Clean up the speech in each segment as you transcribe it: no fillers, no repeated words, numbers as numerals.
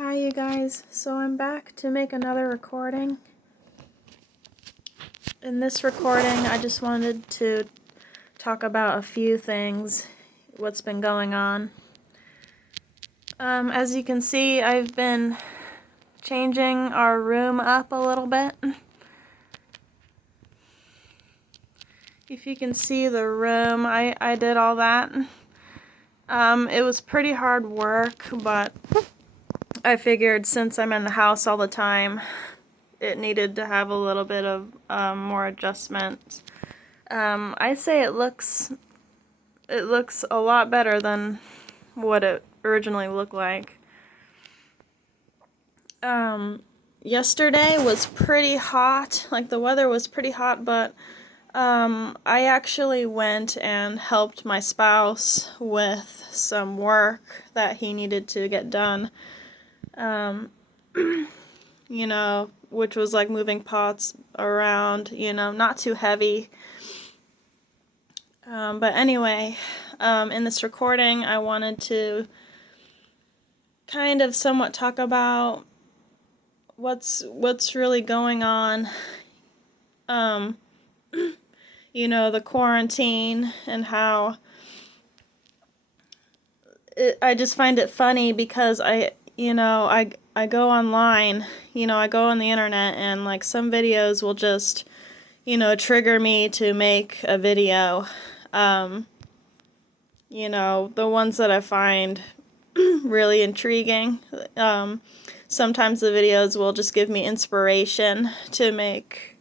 Hi you guys, so I'm back to make another recording. In this recording I just wanted to talk about a few things, what's been going on. As you can see, I've been changing our room up a little bit. If you can see the room, I did all that. It was pretty hard work, but I figured since I'm in the house all the time, it needed to have a little bit of more adjustments. I say it looks a lot better than what it originally looked like. Yesterday was pretty hot, like the weather was pretty hot, but I actually went and helped my spouse with some work that he needed to get done. Which was like moving pots around, not too heavy. But anyway, in this recording, I wanted to kind of somewhat talk about what's really going on. The quarantine and how I just find it funny because I go online, I go on the internet and like some videos will just, trigger me to make a video. The ones that I find really intriguing. Sometimes the videos will just give me inspiration to make,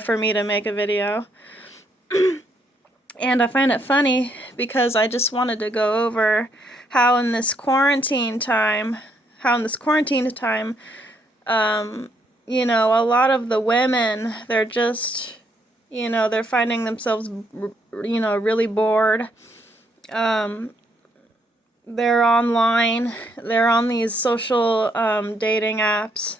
for me to make a video. And I find it funny because I just wanted to go over how in this quarantine time, a lot of the women, they're just, they're finding themselves, really bored. They're online, they're on these social dating apps,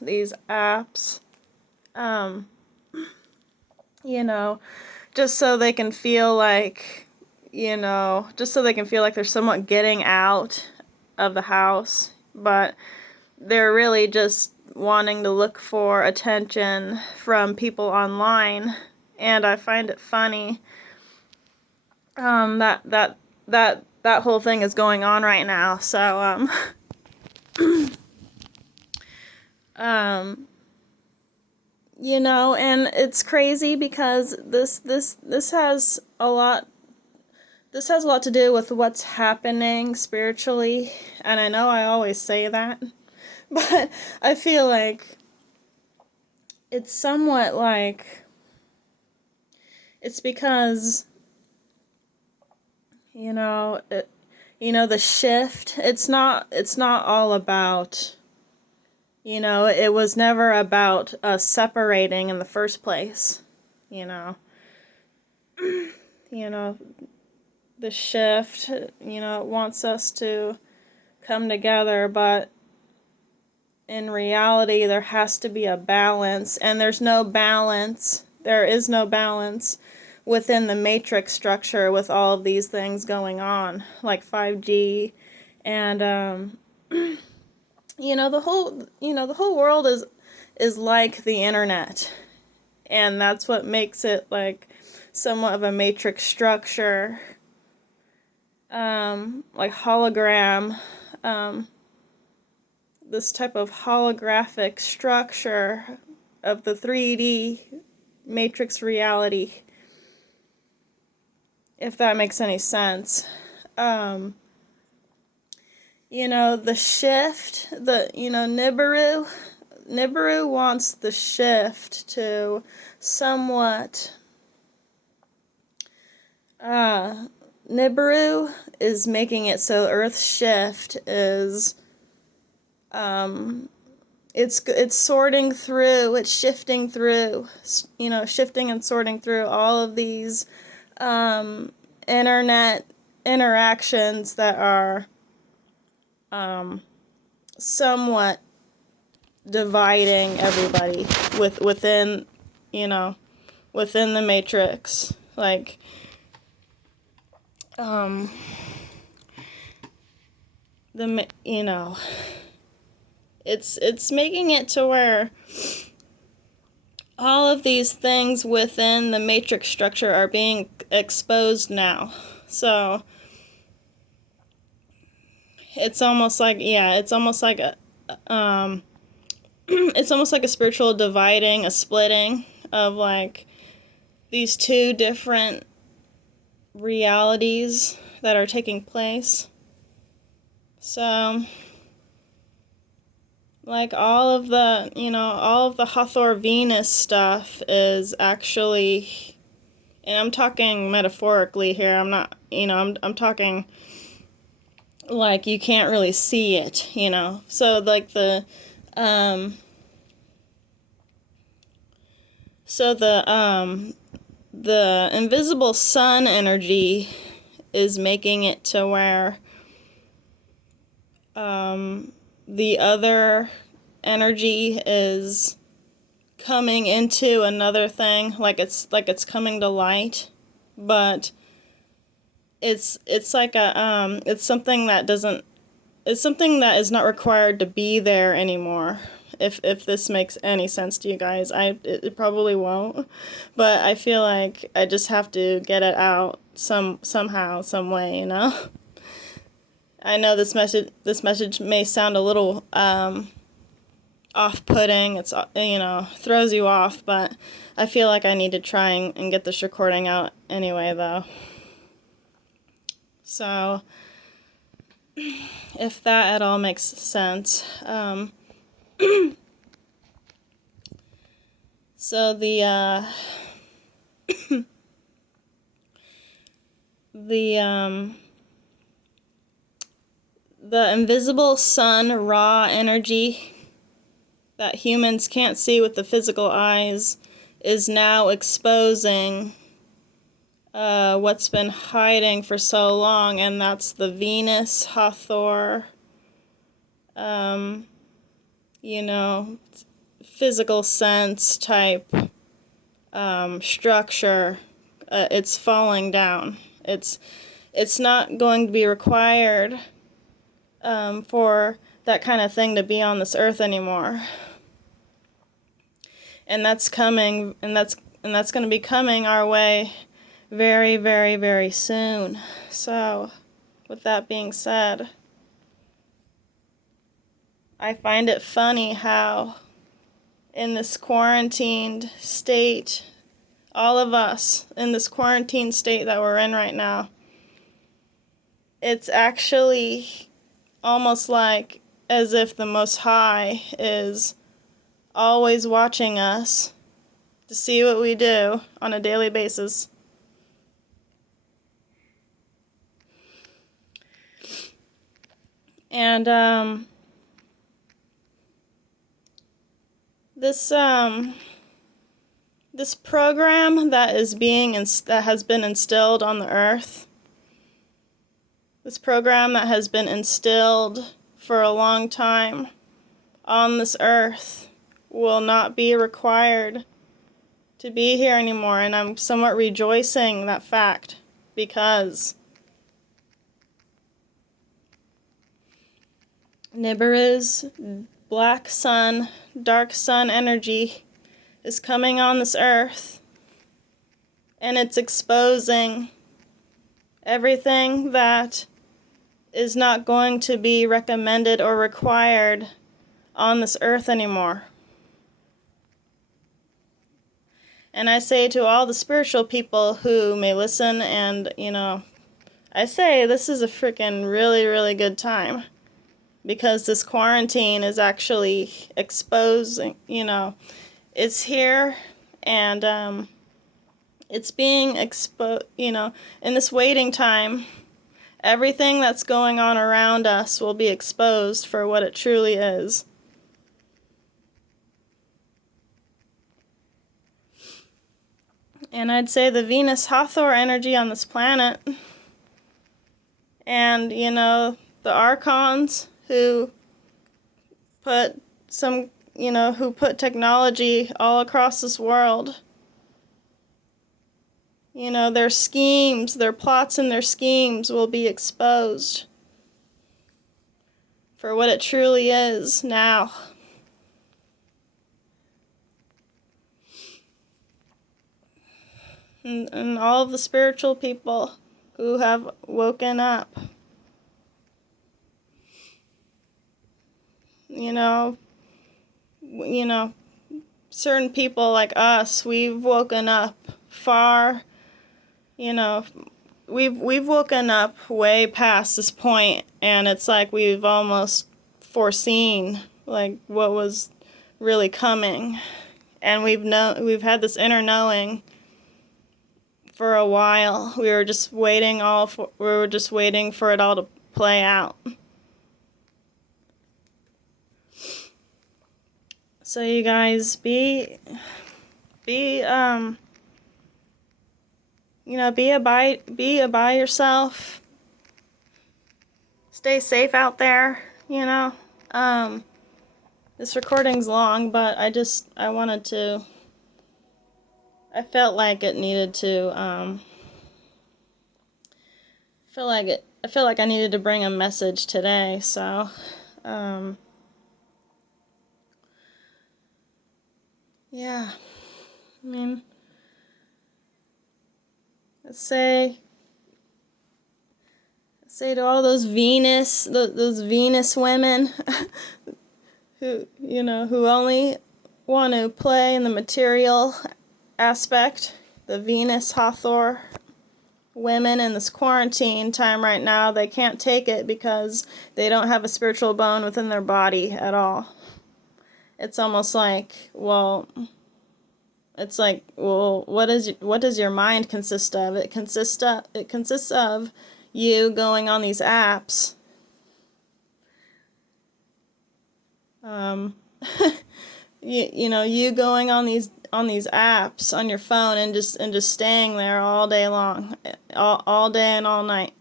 just so they can feel like, they're somewhat getting out of the house, but they're really just wanting to look for attention from people online, and I find it funny that whole thing is going on right now. So and it's crazy because this has a lot to do with what's happening spiritually, and I know I always say that, but I feel like it's somewhat like it's because the shift, it's not all about, it was never about us separating in the first place, the shift, it wants us to come together, but in reality there has to be a balance, and there is no balance within the matrix structure with all of these things going on, like 5G, and the whole world is like the internet, and that's what makes it like somewhat of a matrix structure, like hologram, this type of holographic structure of the 3D matrix reality, if that makes any sense. The shift, Nibiru wants the shift to somewhat, Nibiru is making it so Earth's shift is, it's sorting through, it's shifting through, shifting and sorting through all of these internet interactions that are somewhat dividing everybody within the matrix, like It's making it to where all of these things within the matrix structure are being exposed now. So it's almost like, yeah, it's almost like a it's almost like a spiritual dividing, a splitting of like these two different realities that are taking place. So like all of the Hathor Venus stuff is actually, and I'm talking metaphorically here, I'm not, I'm talking like you can't really see it, So like the invisible sun energy is making it to where the other energy is coming into another thing, like it's coming to light, but it's like it's something that is not required to be there anymore. If this makes any sense to you guys, it probably won't, but I feel like I just have to get it out somehow, some way, I know this message may sound a little off-putting. It's throws you off, but I feel like I need to try and get this recording out anyway, though. So if that at all makes sense. So the invisible sun raw energy that humans can't see with the physical eyes is now exposing what's been hiding for so long, and that's the Venus Hathor, physical sense type structure. It's falling down. It's not going to be required for that kind of thing to be on this earth anymore. And that's coming, and that's going to be coming our way very, very, very soon. So, with that being said, I find it funny how in this quarantined state, all of us in this quarantine state that we're in right now, it's actually almost like as if the Most High is always watching us to see what we do on a daily basis. And this program that has been instilled on the earth, this program that has been instilled for a long time on this earth will not be required to be here anymore, and I'm somewhat rejoicing that fact, because Nibiru's black sun, dark sun energy is coming on this earth, and it's exposing everything that is not going to be recommended or required on this earth anymore. And I say to all the spiritual people who may listen, and, I say this is a freaking really, really good time, because this quarantine is actually exposing, it's here, and it's being exposed, in this waiting time, everything that's going on around us will be exposed for what it truly is. And I'd say the Venus Hathor energy on this planet, and, the Archons who put technology all across this world, their schemes, their plots and their schemes will be exposed for what it truly is now. And all of the spiritual people who have woken up. You know, certain people like us, we've woken up far, we've woken up way past this point, and it's like we've almost foreseen like what was really coming, and we've had this inner knowing for a while. We were just waiting for it all to play out. So you guys be by yourself. Stay safe out there, This recording's long, but I felt like it needed to, I feel like I needed to bring a message today, so, yeah, I mean, let's say to all those Venus women who only want to play in the material aspect, the Venus Hathor women in this quarantine time right now, they can't take it because they don't have a spiritual bone within their body at all. It's almost like, what does your mind consist of? It consists of you going on these apps, you going on these apps on your phone and just staying there all day long, all day and all night,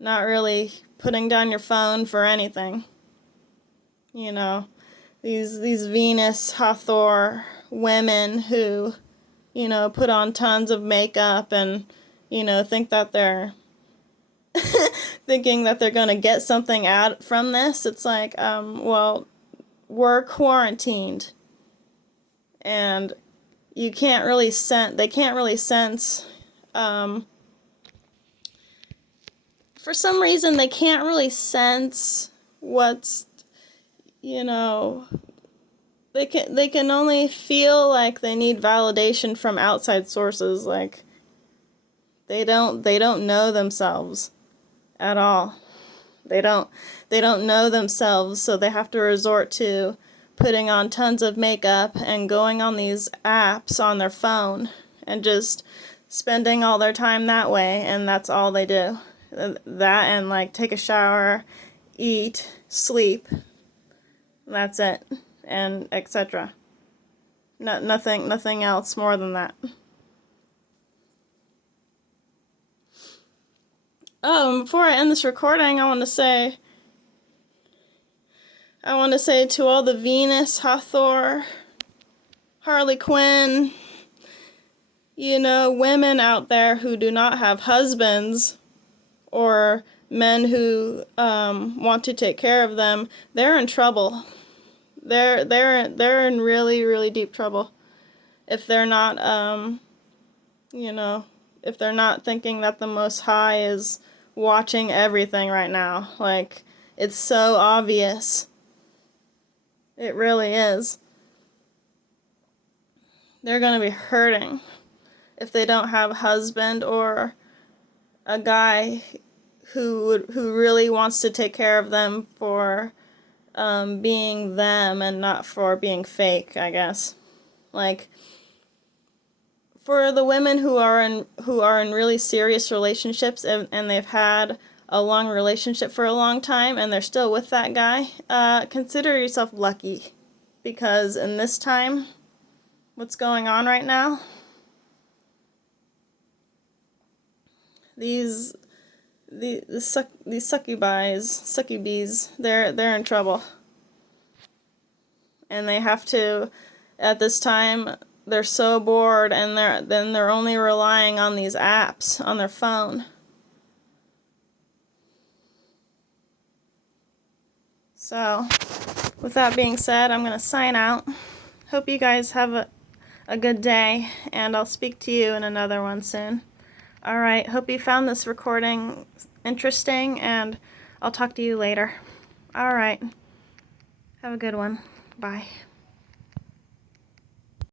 not really putting down your phone for anything. These Venus Hathor women who put on tons of makeup and think that they're thinking that they're going to get something out from this. It's like, we're quarantined, and they can't really sense, for some reason they can't really sense what's, they can only feel like they need validation from outside sources. Like, they don't know themselves at all. They don't know themselves, so they have to resort to putting on tons of makeup and going on these apps on their phone and just spending all their time that way, and that's all they do. That and like take a shower, eat, sleep. That's it, and etc. Nothing else more than that. Oh, and before I end this recording, I want to say to all the Venus, Hathor, Harley Quinn, women out there who do not have husbands, or men who want to take care of them, they're in trouble. They're in really, really deep trouble if they're not if they're not thinking that the Most High is watching everything right now. Like, it's so obvious. It really is. They're going to be hurting if they don't have a husband or a guy who really wants to take care of them for being them and not for being fake, I guess. Like, for the women who are in really serious relationships and they've had a long relationship for a long time and they're still with that guy, consider yourself lucky, because in this time, what's going on right now, these succubes, they're in trouble, and they have to, at this time, they're so bored, and they're only relying on these apps on their phone. So, with that being said, I'm going to sign out. Hope you guys have a good day, and I'll speak to you in another one soon. Alright, hope you found this recording interesting, and I'll talk to you later. Alright, have a good one. Bye.